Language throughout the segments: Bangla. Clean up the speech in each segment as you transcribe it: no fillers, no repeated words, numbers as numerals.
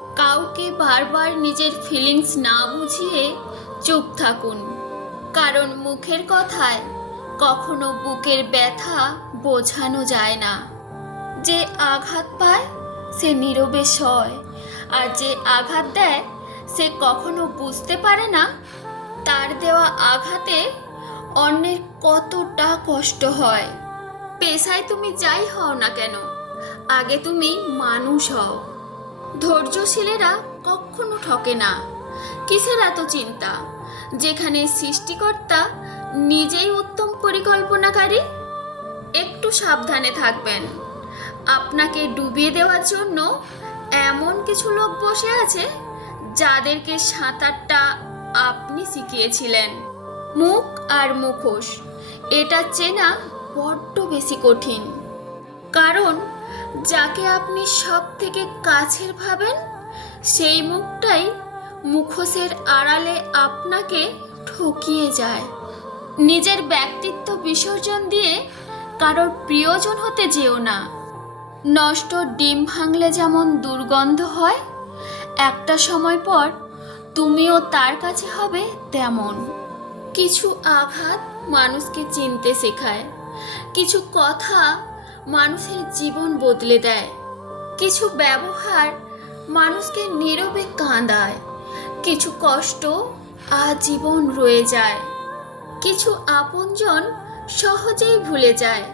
কাউকে বারবার নিজের ফিলিংস না বুঝিয়ে চুপ থাকুন, কারণ মুখের কথায় কখনো বুকের ব্যথা বোঝানো যায় না। যে আঘাত পায় সে নীরবে সয়, আর যে আঘাত দেয় সে কখনো বুঝতে পারে না তার দেওয়া আঘাতে অন্যের কতটা কষ্ট হয়। পেশায় তুমি যাই হও না কেন, আগে তুমি মানুষ হও। ধৈর্যশীলেরা কখনো ঠকে না। কিসের এত চিন্তা, যেখানে সৃষ্টিকর্তা নিজেই উত্তম পরিকল্পনাকারী। একটু সাবধানে থাকবেন, আপনাকে ডুবিয়ে দেওয়ার জন্য এমন কিছু লোক বসে আছে যাদেরকে সাঁতারটা আপনি শিখিয়েছিলেন। মুখ আর মুখোশ, এটা চেনা বড্ড বেশি কঠিন, কারণ যাকে আপনি সব থেকে কাছের ভাবেন সেই মুখটাই মুখোশের আড়ালে আপনাকে ঠকিয়ে যায়। নিজের ব্যক্তিত্ব বিসর্জন দিয়ে কারোর প্রিয়জন হতে যেও না। নষ্ট ডিম ভাঙলে যেমন দুর্গন্ধ হয়, একটা সময় পর তুমিও তার কাছে হবে তেমন। কিছু আঘাত মানুষকে চিনতে শেখায়, কিছু কথা মানুষের জীবন বদলে দেয়, কিছু ব্যবহার মানুষকে নীরবে কাঁদায়, কিছু কষ্ট আজীবন রয়ে যায়, কিছু আপনজন সহজেই ভুলে যায়,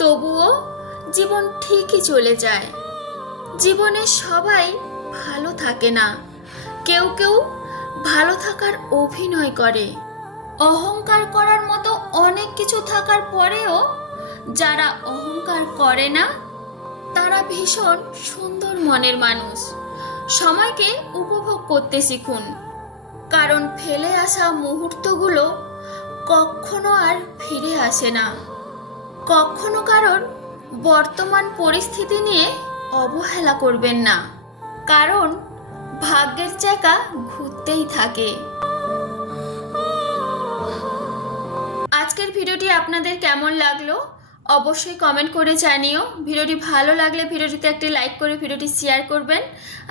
তবুও জীবন ঠিকই চলে যায়। জীবনে সবাই ভালো থাকে না, কেউ কেউ ভালো থাকার অভিনয় করে। অহংকার করার মতো অনেক কিছু থাকার পরেও যারা অহংকার করে না তারা ভীষণ সুন্দর মনের মানুষ। সময়কে উপভোগ করতে শিখুন, কারণ ফেলে আসা মুহূর্তগুলো কখনো আর ফিরে আসে না। কখনো কারণ বর্তমান পরিস্থিতি নিয়ে অবহেলা করবেন না, কারণ ভাগ্যের চাকা ঘুরতেই থাকে। আজকের ভিডিওটি আপনাদের কেমন লাগলো অবশ্যই কমেন্ট করে জানিও। ভিডিওটি ভালো লাগলে ভিডিওটিতে একটি লাইক করে ভিডিওটি শেয়ার করবেন।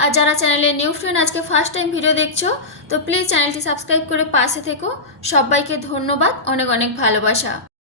আর যারা চ্যানেলে নিউ ফ্রেন্ড আজকে ফার্স্ট টাইম ভিডিও দেখছো তো প্লিজ চ্যানেলটি সাবস্ক্রাইব করে পাশে থেকো। সবাইকে ধন্যবাদ, অনেক অনেক ভালোবাসা।